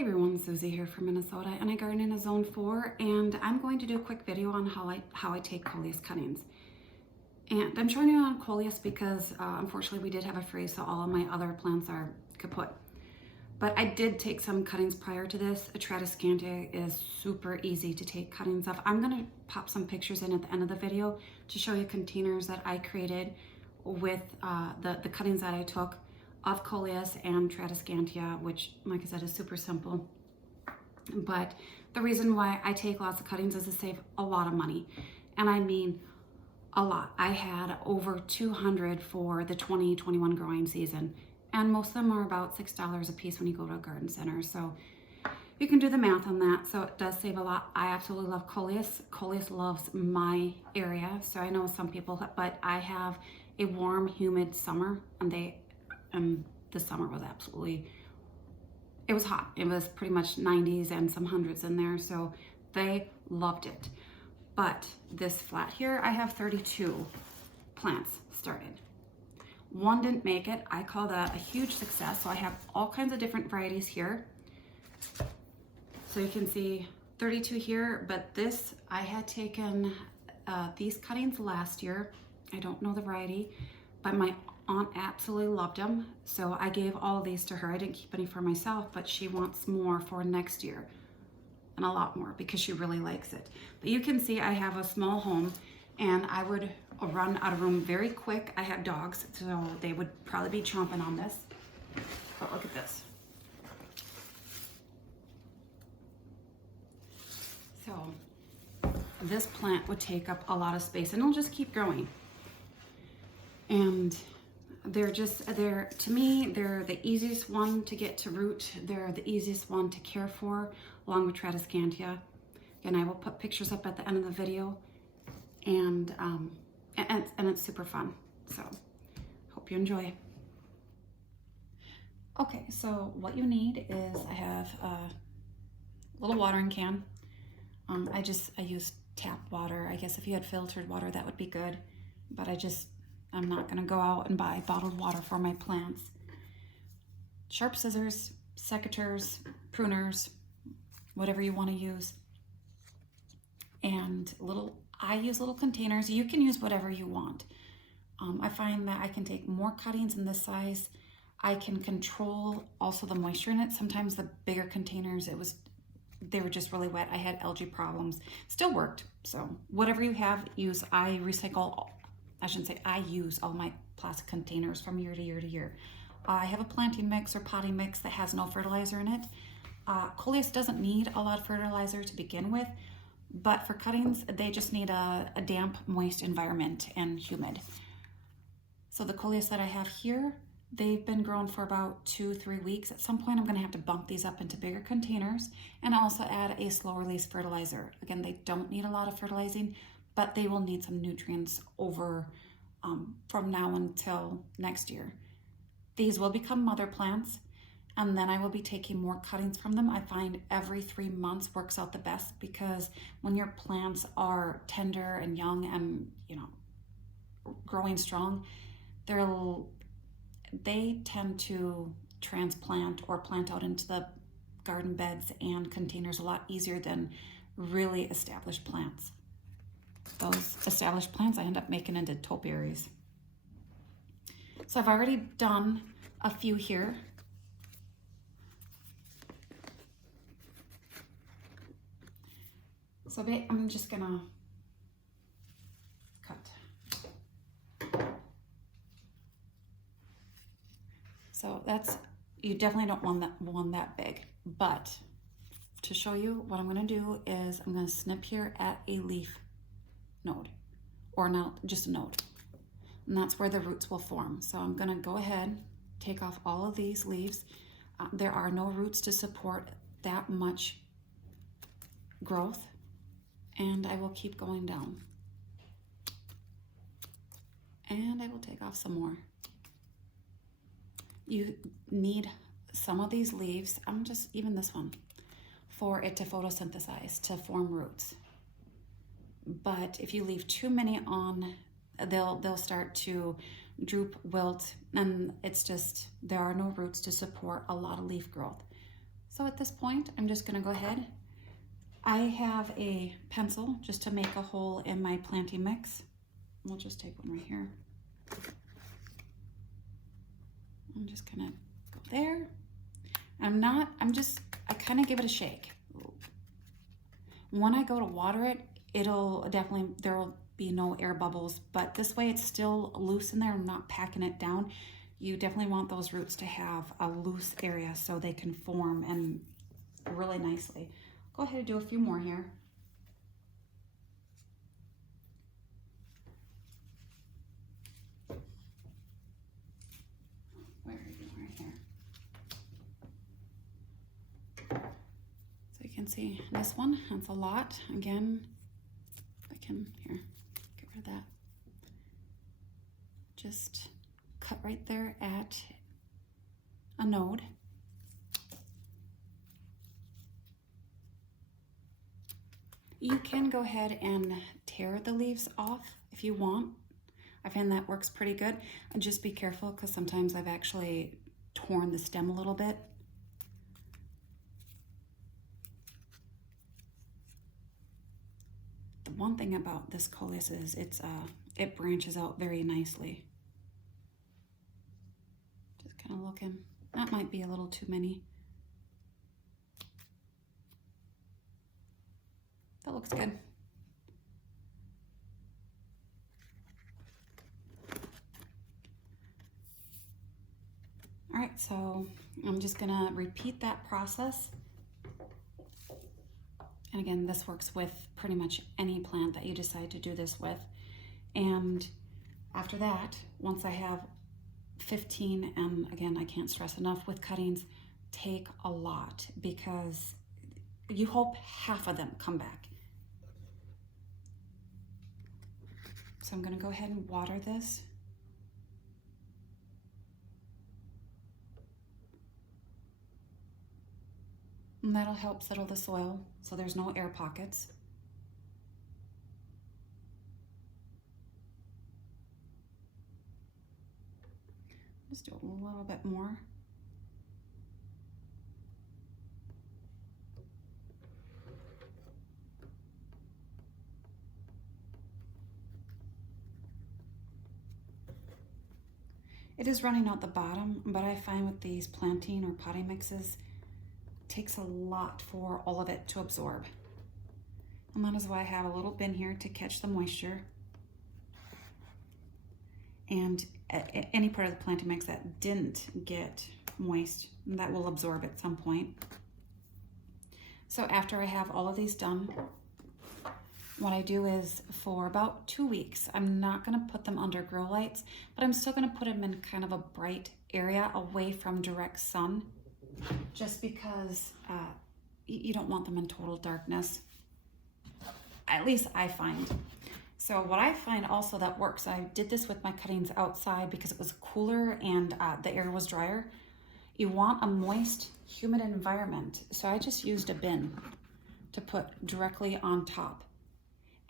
Hey everyone, Susie here from Minnesota, and I garden in a zone 4, and I'm going to do a quick video on how I take Coleus cuttings. And I'm showing you on Coleus because unfortunately we did have a freeze, so all of my other plants are kaput. But I did take some cuttings prior to this. A Tradescantia is super easy to take cuttings of. I'm going to pop some pictures in at the end of the video to show you containers that I created with the cuttings that I took of Coleus and Tradescantia, which, like I said, is super simple. But the reason why I take lots of cuttings is to save a lot of money. And I mean a lot. I had over 200 for the 2021 growing season. And most of them are about $6 a piece when you go to a garden center. So you can do the math on that. So it does save a lot. I absolutely love Coleus. Coleus loves my area. So I know some people, but I have a warm, humid summer, and the summer was absolutely, it was hot. It was pretty much 90s and some hundreds in there. So they loved it. But this flat here, I have 32 plants started. One didn't make it. I call that a huge success. So I have all kinds of different varieties here. So you can see 32 here, but this, I had taken these cuttings last year. I don't know the variety, but my aunt absolutely loved them. So I gave all of these to her. I didn't keep any for myself, but she wants more for next year, and a lot more because she really likes it. But you can see I have a small home, and I would run out of room very quick. I have dogs, so they would probably be chomping on this. But look at this. So this plant would take up a lot of space, and it'll just keep growing. And to me, they're the easiest one to get to root. They're the easiest one to care for, along with Tradescantia. Again, I will put pictures up at the end of the video, and it's super fun. So hope you enjoy. Okay, so what you need is I have a little watering can. I use tap water. I guess if you had filtered water, that would be good. But I'm not gonna go out and buy bottled water for my plants. Sharp scissors, secateurs, pruners, whatever you wanna use. And I use little containers. You can use whatever you want. I find that I can take more cuttings in this size. I can control also the moisture in it. Sometimes the bigger containers, they were just really wet. I had algae problems. Still worked. So whatever you have, use. I use all my plastic containers from year to year to year. I have a planting mix or potting mix that has no fertilizer in it. Coleus doesn't need a lot of fertilizer to begin with, but for cuttings, they just need a damp, moist environment and humid. So the Coleus that I have here, they've been grown for about 2-3 weeks. At some point, I'm gonna have to bump these up into bigger containers and also add a slow release fertilizer. Again, they don't need a lot of fertilizing, but they will need some nutrients over from now until next year. These will become mother plants, and then I will be taking more cuttings from them. I find every 3 months works out the best, because when your plants are tender and young and growing strong, they tend to transplant or plant out into the garden beds and containers a lot easier than really established plants. Those established plants I end up making into topiaries. So I've already done a few here. So I'm just gonna cut. So you definitely don't want one that big, but to show you what I'm gonna do is I'm gonna snip here at a leaf node, or not just a node, and that's where the roots will form. So I'm gonna go ahead, take off all of these leaves. There are no roots to support that much growth, and I will keep going down, and I will take off some more. You need some of these leaves, even this one, for it to photosynthesize, to form roots. But if you leave too many on, they'll start to droop, wilt, and there are no roots to support a lot of leaf growth. So at this point, I'm just gonna go ahead. I have a pencil just to make a hole in my planting mix. We'll just take one right here. I'm just gonna go there. I kind of give it a shake. When I go to water it, there'll be no air bubbles, but this way it's still loose in there. I'm not packing it down. You definitely want those roots to have a loose area so they can form and really nicely. Go ahead and do a few more here. Where are you? Right here. So you can see this one, that's a lot. Again, if I can, here, get rid of that. Just cut right there at a node. You can go ahead and tear the leaves off if you want. I find that works pretty good. And just be careful because sometimes I've actually torn the stem a little bit. The one thing about this Coleus is it branches out very nicely. Just kind of looking. That might be a little too many. That looks good. All right, so I'm just gonna repeat that process. And again, this works with pretty much any plant that you decide to do this with. And after that, once I have 15, and again, I can't stress enough with cuttings, take a lot because you hope half of them come back. So I'm gonna go ahead and water this. And that'll help settle the soil so there's no air pockets. Just do a little bit more. It is running out the bottom, but I find with these planting or potting mixes, it takes a lot for all of it to absorb. And that is why I have a little bin here to catch the moisture. And any part of the planting mix that didn't get moist, that will absorb at some point. So after I have all of these done, what I do is for about 2 weeks, I'm not gonna put them under grow lights, but I'm still gonna put them in kind of a bright area away from direct sun, just because you don't want them in total darkness. At least I find. So what I find also that works, I did this with my cuttings outside because it was cooler and the air was drier. You want a moist, humid environment. So I just used a bin to put directly on top.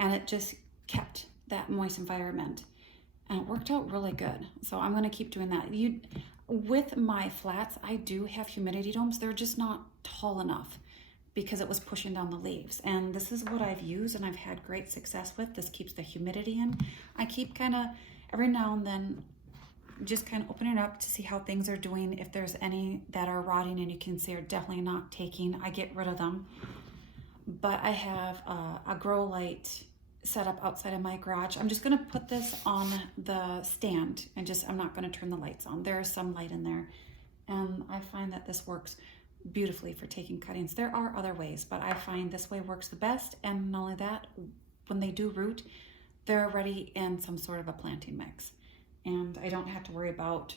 And it just kept that moist environment. And it worked out really good. So I'm gonna keep doing that. With my flats, I do have humidity domes. They're just not tall enough because it was pushing down the leaves. And this is what I've used and I've had great success with. This keeps the humidity in. I keep kind of, every now and then, just kind of opening it up to see how things are doing. If there's any that are rotting and you can see are definitely not taking, I get rid of them. But I have a grow light set up outside of my garage. I'm just gonna put this on the stand and I'm not gonna turn the lights on. There is some light in there. And I find that this works beautifully for taking cuttings. There are other ways, but I find this way works the best. And not only that, when they do root, they're already in some sort of a planting mix. And I don't have to worry about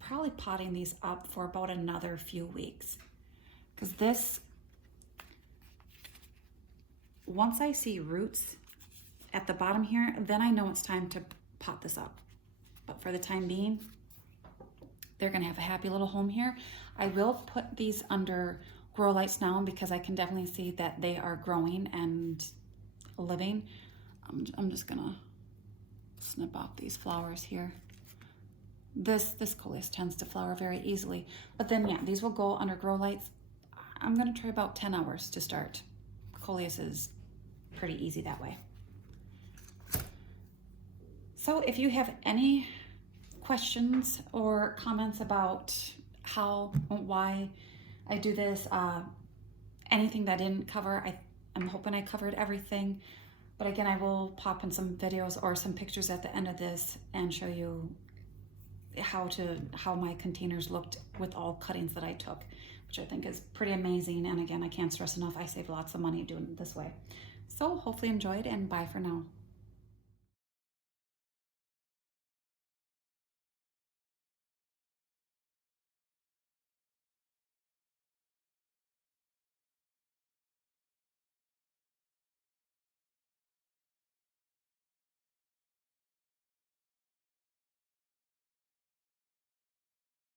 probably potting these up for about another few weeks. Because this, once I see roots at the bottom here, then I know it's time to pot this up. But for the time being, they're gonna have a happy little home here. I will put these under grow lights now because I can definitely see that they are growing and living. I'm just gonna snip off these flowers here. This Coleus tends to flower very easily. But then yeah, these will go under grow lights. I'm gonna try about 10 hours to start. Coleus is pretty easy that way. So if you have any questions or comments about why I do this, anything that I didn't cover, I'm hoping I covered everything. But again, I will pop in some videos or some pictures at the end of this and show you how my containers looked with all cuttings that I took, which I think is pretty amazing. And again, I can't stress enough, I save lots of money doing it this way. So hopefully you enjoyed, and bye for now.